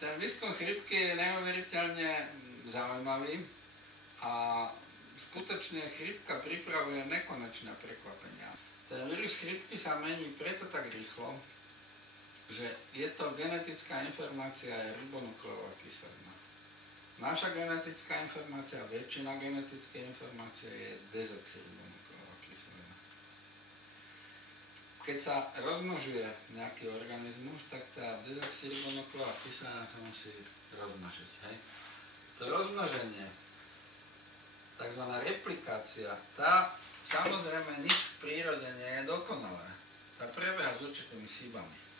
Ten výskum chrípky je neuveriteľne zaujímavý a skutočne chrípka pripravuje nekonečné prekvapenia. Ten vírus chrípky sa mení preto tak rýchlo, že je to genetická informácia je ribonukleová kyselina. Naša genetická informácia, väčšina genetickej informácie je dezoxyribonukleová kyselina. Keď sa rozmnožuje nejaký organizmus, tak tá dezoxyribonukleová kyselina sa musí rozmnožiť. Hej? To rozmnoženie, takzvaná replikácia, tá samozrejme nič v prírode nie je dokonalé. Tá prebieha s určitými chybami.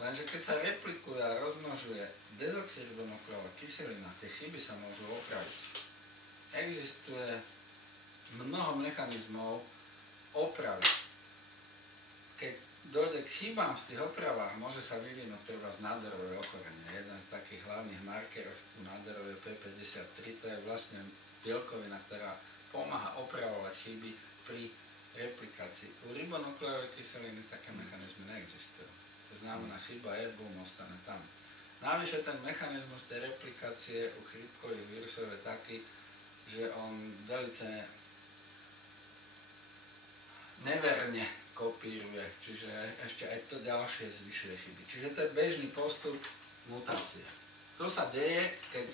Lenže keď sa replikuje a rozmnožuje dezoxyribonukleová kyselina, tie chyby sa môžu opraviť. Existuje mnoho mechanizmov opravy. Keď dojde k chybám v tých opravách, môže sa vyvinúť treba z nádorové ochorenie. Jeden z takých hlavných markerov nádorov je P53, to je vlastne bielkovina, ktorá pomáha opravovať chyby pri replikácii. U ribonukleovej kyseliny také mechanizmy neexistujú. To znamená, chyba je, bum, ostane tam. Navyše ten mechanizmus tej replikácie u chrípkových vírusov je taký, že on velice neverne kopíruje, čiže ešte aj to ďalšie zvyšuje chyby. Čiže to je bežný postup mutácie. To sa deje, keď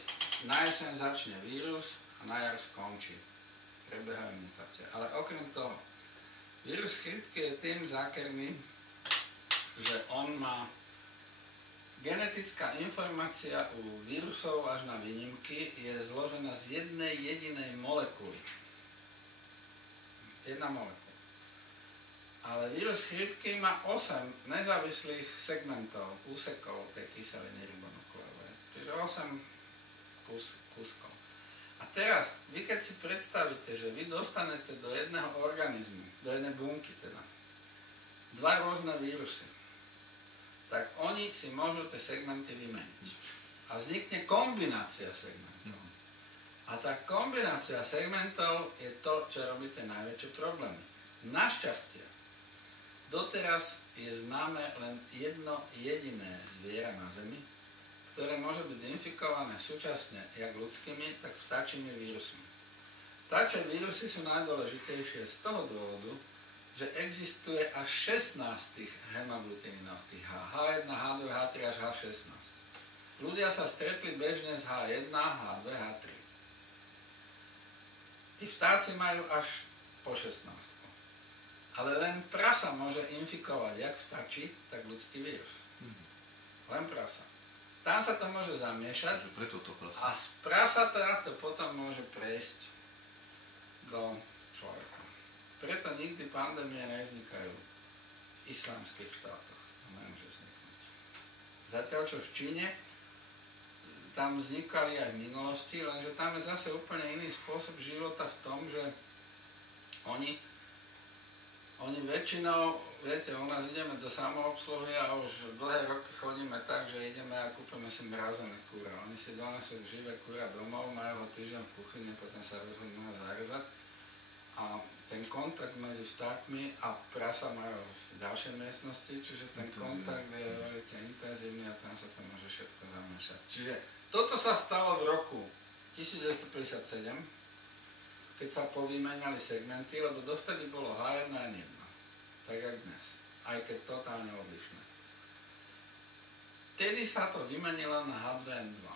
na jeseň začne vírus a na jar skončí. Prebiehajú mutácie. Ale okrem toho, vírus chrípky je tým zákerným, že on má genetická informácia u vírusov až na výnimky je zložená z jednej jedinej molekuly. Jedna molekula. Ale vírus chrípky má 8 nezávislých segmentov, úsekov tej kyseliny ribonukleovej. Čiže 8 kúskov. A teraz, vy keď si predstavíte, že vy dostanete do jedného organizmu, do jednej bunky teda, dva rôzne vírusy, tak oni si môžu tie segmenty vymeniť. A vznikne kombinácia segmentov. A tá kombinácia segmentov je to, čo robí tie najväčšie problémy. Našťastie, doteraz je známe len jedno jediné zviera na Zemi, ktoré môže byť infikované súčasne jak ľudskými, tak vtáčimi vírusmi. Vtáčie vírusy sú najdôležitejšie z toho dôvodu, že existuje až 16 tých hemagglutininov, tých H1, H2, H3 až H16. Ľudia sa stretli bežne z H1, H2, H3. Tí vtáci majú až po 16. Ale len prasa môže infikovať jak vtáči, tak ľudský vírus. Len prasa. Tam sa to môže zamiešať a z prasata to potom môže prejsť do človeka. Preto nikdy pandémie nevznikajú v islamských štátoch. Nemôže vzniknúť. Zatiaľ, čo v Číne, tam vznikali aj v minulosti, lenže tam je zase úplne iný spôsob života v tom, že oni väčšinou, viete, u nás ideme do samoobsluhy a už dlhé roky chodíme tak, že ideme a kúpime si mrazené kúra. Oni si donesú živé kúra domov, majú ho týždeň v kuchyni, potom sa rozhodnú ho zarezať. A ten kontakt medzi vtákmi a prasa majú v ďalšej miestnosti, čiže ten kontakt je veľmi intenzívny a tam sa to môže všetko zamiešať. Čiže toto sa stalo v roku 1957, keď sa povymenali segmenty, lebo dovtedy bolo H1N1, tak jak dnes, aj keď totálne odlišné. Vtedy sa to vymenilo na H2N2.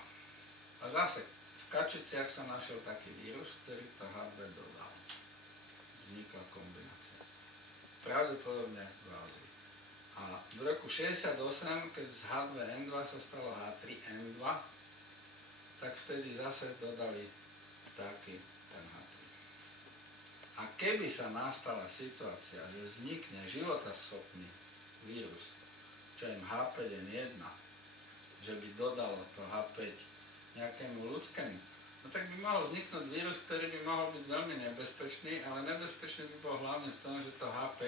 A zase v kačiciach sa našiel taký vírus, ktorý to H2 dodal. Vznikla kombinácia. Pravdepodobne v Ázii. A v roku 68, keď z H2N2 sa stalo H3N2, tak vtedy zase dodali vtáky ten H3. A keby sa nastala situácia, že vznikne životaschopný vírus, čo je H5N1, že by dodalo to H5 nejakému ľudskému, no tak by mohol vzniknúť vírus, ktorý by mohol byť veľmi nebezpečný, ale nebezpečný by bol hlavne v tom, že to H5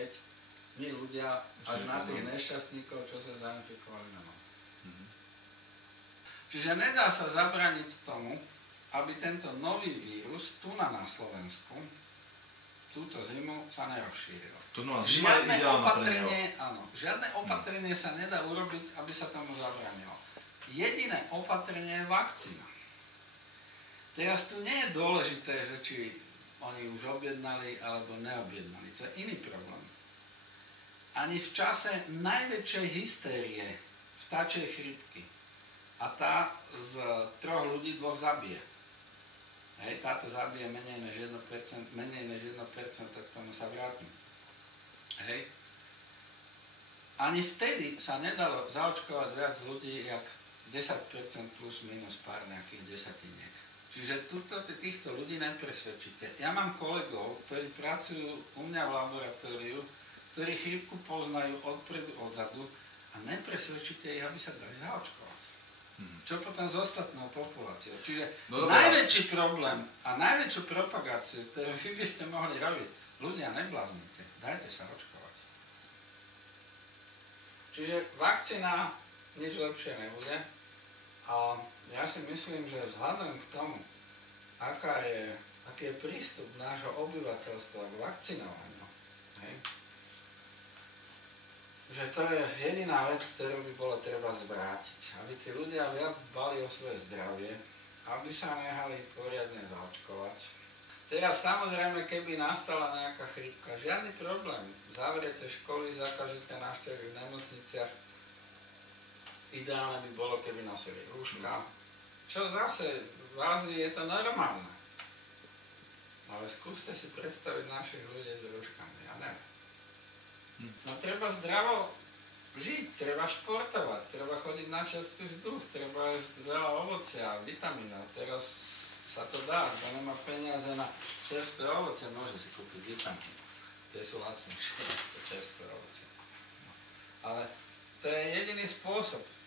my ľudia až na tých nešťastníkov, čo sa zainfikovali, nemá. Čiže nedá sa zabrániť tomu, aby tento nový vírus tu na Slovensku túto zimu sa nerozšíril. Žiadne opatrenie sa nedá urobiť, aby sa tomu zabránilo. jediné opatrenie je vakcína. Teraz tu nie je dôležité, že či oni už objednali alebo neobjednali. To je iný problém. Ani v čase najväčšej hystérie vtáčej chrípky a tá z 3 ľudí 2 zabije. Hej, táto zabije menej než 1%, tak tomu sa vrátim. Hej. Ani vtedy sa nedalo zaočkovať viac ľudí, jak 10% plus minus pár nejakých desatiniek. Čiže týchto ľudí nepresvedčíte. Ja mám kolegov, ktorí pracujú u mňa v laboratóriu, ktorí chrípku poznajú odpredu, odzadu a nepresvedčíte ich, aby sa dali zaočkovať. Čo potom s ostatnou populáciou? Čiže najväčší problém a najväčšiu propagáciu, ktorú vy by ste mohli robiť, ľudia, nebláznite, dajte sa očkovať. Čiže vakcína nič lepšie nebude a ja si myslím, že vzhľadom k tomu, aký je prístup nášho obyvateľstva k vakcinovaniu, hej, že to je jediná vec, ktorú by bolo treba zvrátiť. Aby tí ľudia viac dbali o svoje zdravie, aby sa nehali poriadne zaočkovať. Teraz samozrejme, keby nastala nejaká chrípka, žiadny problém. Zavriete školy, zakažete návštevy v nemocniciach. Ideálne by bolo, keby nosili rúška. Čo zase, v Ázii je to normálne. Ale skúste si predstaviť našich ľudí s rúškami, ja neviem. No treba zdravo žiť, treba športovať, treba chodiť na čerstvý vzduch, treba jesť veľa ovocia, vitamínov. Teraz sa to dá, kto nemá peniaze na čerstvé ovoce, môže si kúpiť vitamíny. Tie sú lacnejšie, to čerstvé ovoce. Ale to je jediný spôsob.